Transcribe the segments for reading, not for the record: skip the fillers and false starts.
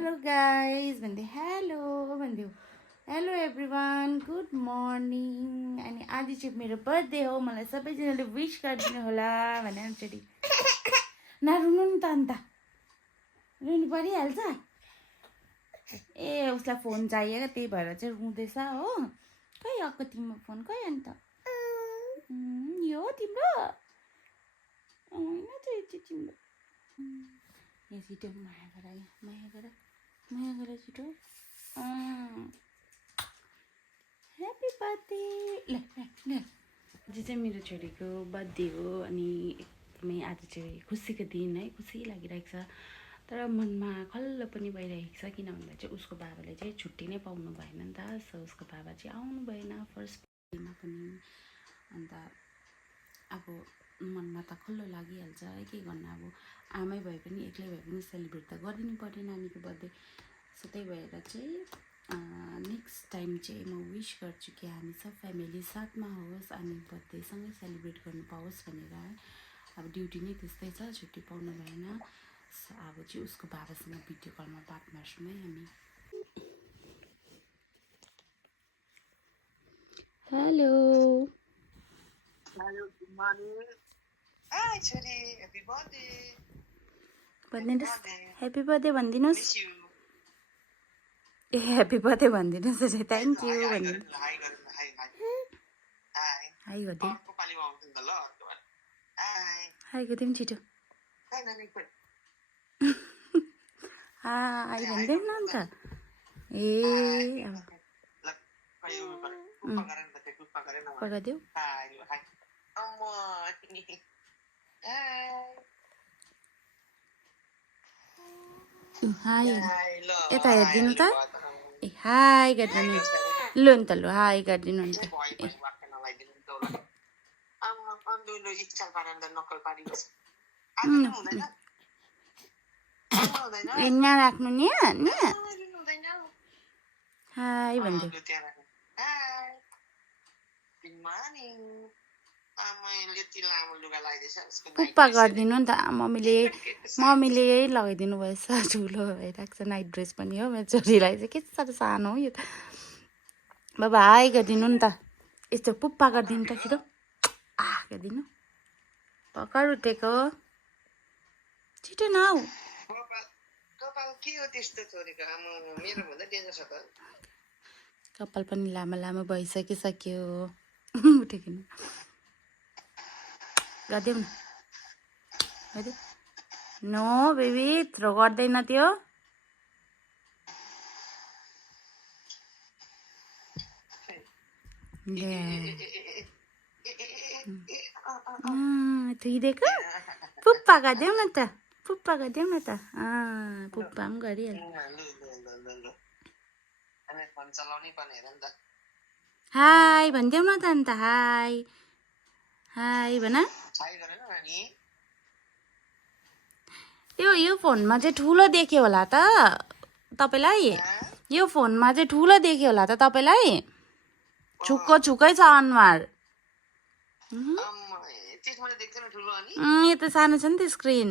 Hello guys भन्दै hello भन्दियो hello everyone good morning अनि आज चाहिँ मेरो बर्थडे हो मलाई सबैजनाले विश गरिदिनु होला भने एकचोटि नरुनु नि त अन्त रुनु परिहाल्छ ए उसलाई फोन चाहिएको त्यही भएर चाहिँ रुँदैछ हो खै आएको तिम्रो फोन खै अन्त यो तिम्रो होइन त यो चाहिँ तिम्रो यहाँ छिटो माया गर छिटो ह्याप्पी बर्थडे ल आज चाहिँ मेरो छोरीको बर्थडे हो अनि एकदमै आज चाहिँ खुसीको दिन है खुसी लागिरहेको छ तर मनमा खल्लो पनि भइरहेको छ किन भन्दा चाहिँ उसको बाबाले चाहिँ छुट्टी नै पाउनु भएन नि त सो उसको बाबा चाहिँ आउनु भएन फर्स्ट बर्थडेमा पनि अन्त अब मनमा त खल्लो लागिहाल्छ है के गर्नु अब आमै भए पनि एक्लै भए पनि सेलिब्रेट त गरिदिनु पर्यो नानीको बर्थडे सो त्यही भएर चाहिँ नेक्स्ट टाइम चाहिँ म विस गर्छु कि हामी सब फ्यामिली साथमा होस् अनि बर्थडेसँगै सेलिब्रेट गर्नु पाओस् भनेर है अब ड्युटी नै त्यस्तै छ छुट्टी पाउनु भएन सो अब चाहिँ उसको बाबासँग भिडियो कलमा बात मार्छौँ है हामी hello Hello, good morning. Hi, Chori. Happy birthday. भनिदिनुहोस् ह्याप्पी बर्थडे भनिदिनुहोस् Miss you. A happy birthday भनिदिनुहोस् अरे थ्याङ्क यू Hi, भनिदिनु hi, hi. Hi. हाई गरिदिउँ अर्को पालिमा आउँछ नि त ल अर्को पालि. Hi. हाई गरिदिउँ छिटो Hi, नानी खोइ. हाई भनिदिउँ न अन्त ए अब ल खै पुप्पा गरेर त खै पुप्पा गरेर न. पकाइदेऊ Hi, hi. अम्मा. Hi. हाई Hi, ल. यता हेरिदिनु त ए हाई गरिदिनु लु नि त लु हाई गरिदिनु नि त ए यहाँ राख्नु नि हाई भनिदियो पुप्पा गरिदिनु नि त मम्मीले यही लगाइदिनु भएछ ठुलो भइरहेको छ नाइट ड्रेस पनि हो मेरो छोरीलाई चाहिँ के साह्रो सानो हो यो त बाबा हाई गरिदिनु नि त यस्तो पुप्पा गरिदिनु त छिटो गरिदिनु भर्खर उठेको छिटो न हौ कपाल पनि लामो लामो भइसकिसक्यो उठेको गरिदेऊ न गरिदेऊ नो बेबी थ्रो गर्दैन त्यो थुइदिएको पुप्पा गरिदेऊ न त पुप्पा गरिदेऊ न त पुप्पा पनि गरिहाल्यो हाई भनिदेऊ न त अन्त हाई हाई भन यो फोनमा चाहिँ ठुलो देख्यो होला त तपाईँलाई यो फोनमा चाहिँ ठुलो देख्यो होला त तपाईँलाई छुक्कै छ अनुहार यो त सानो छ नि त स्क्रिन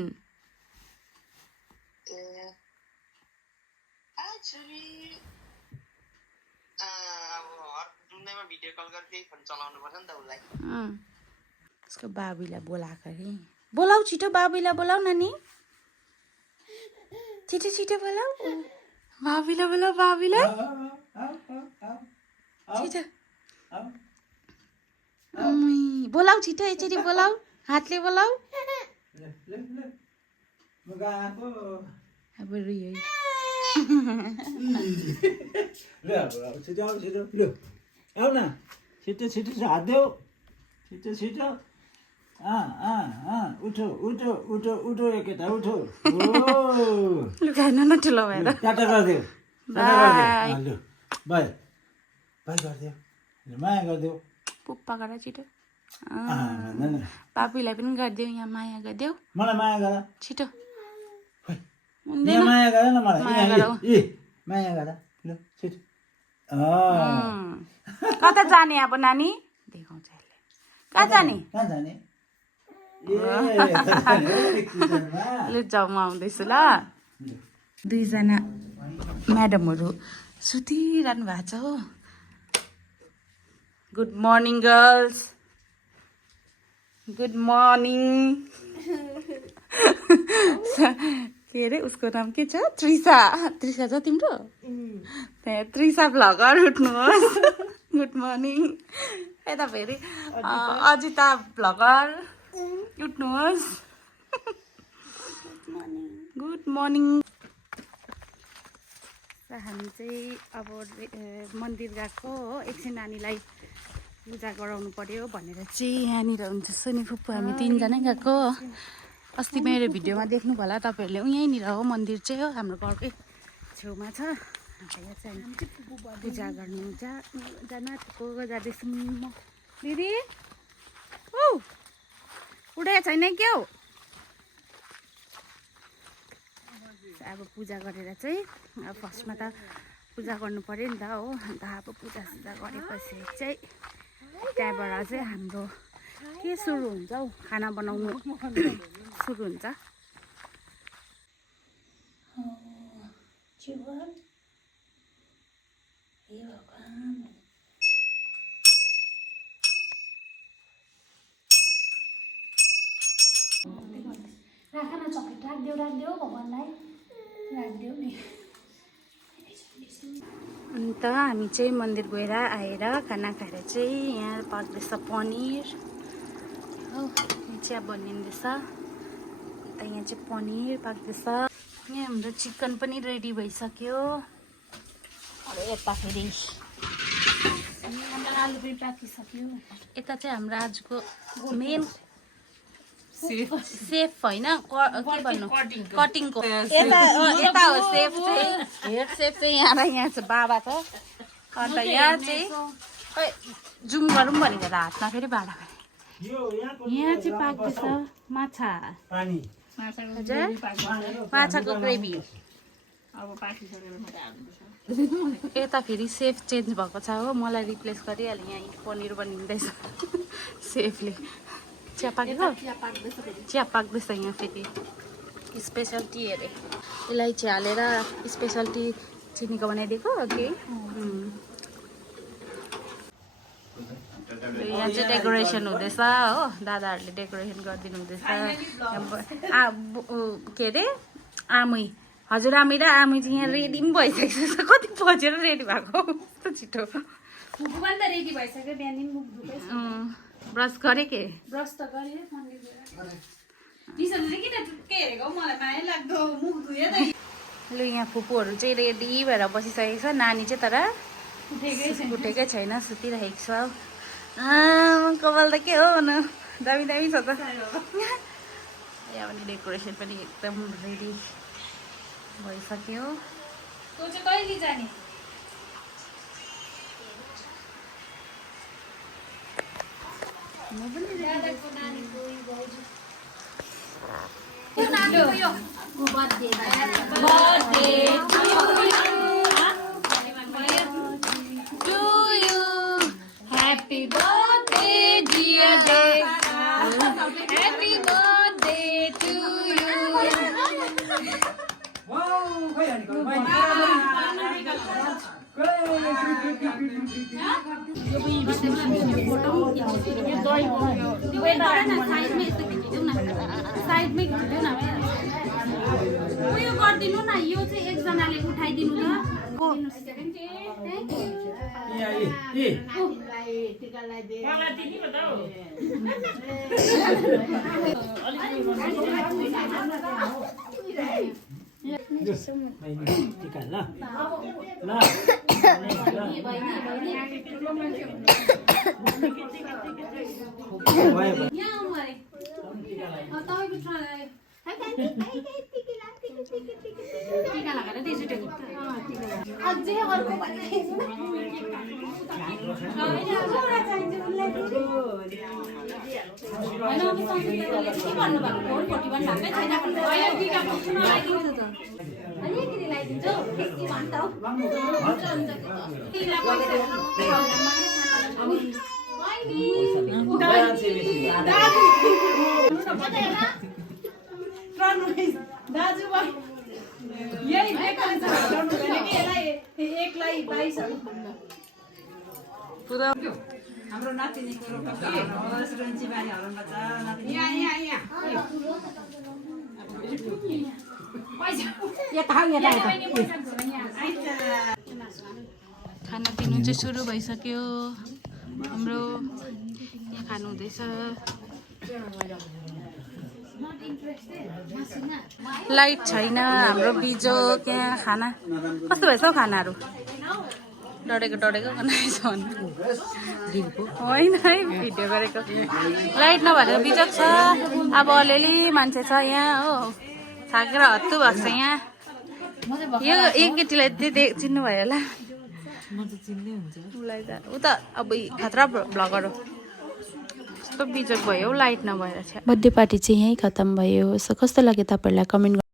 उसको बाबुलाई बोलाएको अरे बोलाऊ छिटो बाबुलाई बोलाऊ नानी छिटो छिटो बोलाऊ बाबुलाई बोलाऊ बाबुलाई छिटो बोलाऊ छिटो एकचोटि बोलाऊ हातले बोलाऊ अब रुयो आऊ न छिटो छिटो हात देऊ छिटो छिटो उठो उठो उठो उठो एकेटा उठो लुगाएन न ठुलो भएर टाटा गरिदेऊ बाई बाई बाई गरिदेऊ माया गरिदेऊ पुप्पा गर छिटो बाबुलाई पनि गरिदेऊ यहाँ माया गरिदेऊ मलाई माया गर छिटो यहाँ माया गर न मलाई माया गर माया गर ल छिटो कता जाने अब नानी देखाउँछ यसले कहाँ जाने कहाँ जाने लु जाउँ म आउँदैछु ल दुईजना म्याडमहरू सुतिरहनु भएको छ हो। Good morning girls, good morning. के अरे उसको नाम के छ? त्रिसा। त्रिसा छ तिम्रो? त्यहाँ त्रिसा भ्लगर उठ्नुहोस्। Good morning. यता फेरि अजिता भ्लगर उठ्नुहोस्। Good morning. हामी चाहिँ अब मन्दिर गएको हो, एकछिन नानीलाई पूजा गराउनु पर्यो भनेर चाहिँ यहाँनिर हुन्छ सोनी फुप्पू हामी 3 जना गएको। अस्ति मेरो भिडियोमा देख्नुभयो होला तपाईँहरूले, यहीँनिर हो मन्दिर चाहिँ हो, हाम्रो घरकै छेउमा छ। यहाँ चाहिँ पूजा गर्नु जान आँटेको जाँदैछु म। दिदी औ उठेको छैन क्या हो? अब पूजा गरेर चाहिँ अब फर्स्टमा त पूजा गर्नु पर्यो नि त हो। अन्त अब पूजासुजा गरेपछि चाहिँ त्यहाँबाट चाहिँ हाम्रो के सुरु हुन्छ हौ, खाना बनाउनु सुरु हुन्छ। राख न चक्लेट, राखिदेऊ भगवान्लाई, राखिदेऊ नि। अन्त हामी चाहिँ मन्दिर गएर आएर खाना खाएर चाहिँ यहाँ पाक्दैछ पनिर हो, चिया बनिँदैछ। अन्त यहाँ चाहिँ पनिर पाक्दैछ। यहाँ हाम्रो चिकन पनि रेडी भइसक्यो। अरे यता फेरि आलु पनि पाकिसक्यो। यता चाहिँ हाम्रो आजको मेन सेफ होइन, के भन्नु, कटिङको यता हो सेफ चाहिँ, हेड सेफ चाहिँ यहाँ र यहाँ छ बाबा छ। अन्त यहाँ चाहिँ खै जुम गरौँ भनेको त हातमा फेरि भाडा खाने। यहाँ चाहिँ पाक्दैछ माछा, हजुर माछाको ग्रेभी। यता फेरि सेफ चेन्ज भएको छ हो, मलाई रिप्लेस गरिहाल्यो। यहाँ पनिर बनिँदैछ सेफले। चिया पाकेको? चिया पाक्दैछ यहाँ फेरि स्पेसल टी अरे, इलाइची हालेर स्पेसल टी चिनीको बनाइदिएको के। यहाँ चाहिँ डेकोरेसन हुँदैछ हो, दादाहरूले डेकोरेसन गरिदिनु हुँदैछ। के अरे आमै, हजुर आमै र आमै चाहिँ यहाँ रेडी पनि भइसकेको छ। कति बजेर रेडी भएको यस्तो छिटो? रेडी भइसक्यो, बिहान मुख धुँदैछ। ब्रस गरे के? ब्रस त गरे मन्दिर गएर। दिसले किन टुक्कै हेरेको मलाई माया लाग्दो, मुख धुए त। लु यहाँ फुपूहरू चाहिँ रेडी भएर बसिसकेको छ। नानी चाहिँ तर उठेकै छैन, सुतिरहेको छ। कपाल त के हो न, दामी दामी छ त। यहाँ पनि डेकोरेसन पनि एकदम रेडी भइसक्यो। तँ चाहिँ कहिले जाने? दादाको नानीको भाउजू नानीको यो birthday to you, happy birthday dear day, happy birthday to you. साइडमै खिच्दिउ न, उयो गरिदिनु न, यो चाहिँ एकजनाले उठाइदिनु ल। टिका ल ल यहाँ आउनु अरे तपाईँको छोरालाई टिका लगाएर त्यसरी अझै अर्को होइन अब संस्कृतले के भन्नुभएको 41 भएकै छैन भयो टिका पुग्नु लगाइदिन्छु त अलिकति लगाइदिन्छु के भन्छ हौ हुन्छ दाजु यही बेकार छ पुरा हाम्रो नातिनीको रोटक होस् रुन्ची बारी हराउनु नातिनी खानापिना चाहिँ सुरु भइसक्यो हाम्रो यहाँ खानु हुँदैछ लाइट छैन हाम्रो बिजो त्यहाँ खाना कस्तो भएछ हौ खानाहरू डढेको बनाएछ होइन है भिडियो गरेको लाइट नभएर बिजोक छ अब अलिअलि मान्छे छ यहाँ हो थाकेर हत्तु भएको छ यहाँ यो एक केटीलाई चिन्नु भयो होला उसलाई त ऊ त अब खतरा भ्लगर हो कस्तो बिजोक भयो लाइट नभएर चाहिँ बर्थडे पार्टी चाहिँ यहीँ खत्तम भयो सो कस्तो लाग्यो तपाईँहरूलाई कमेन्ट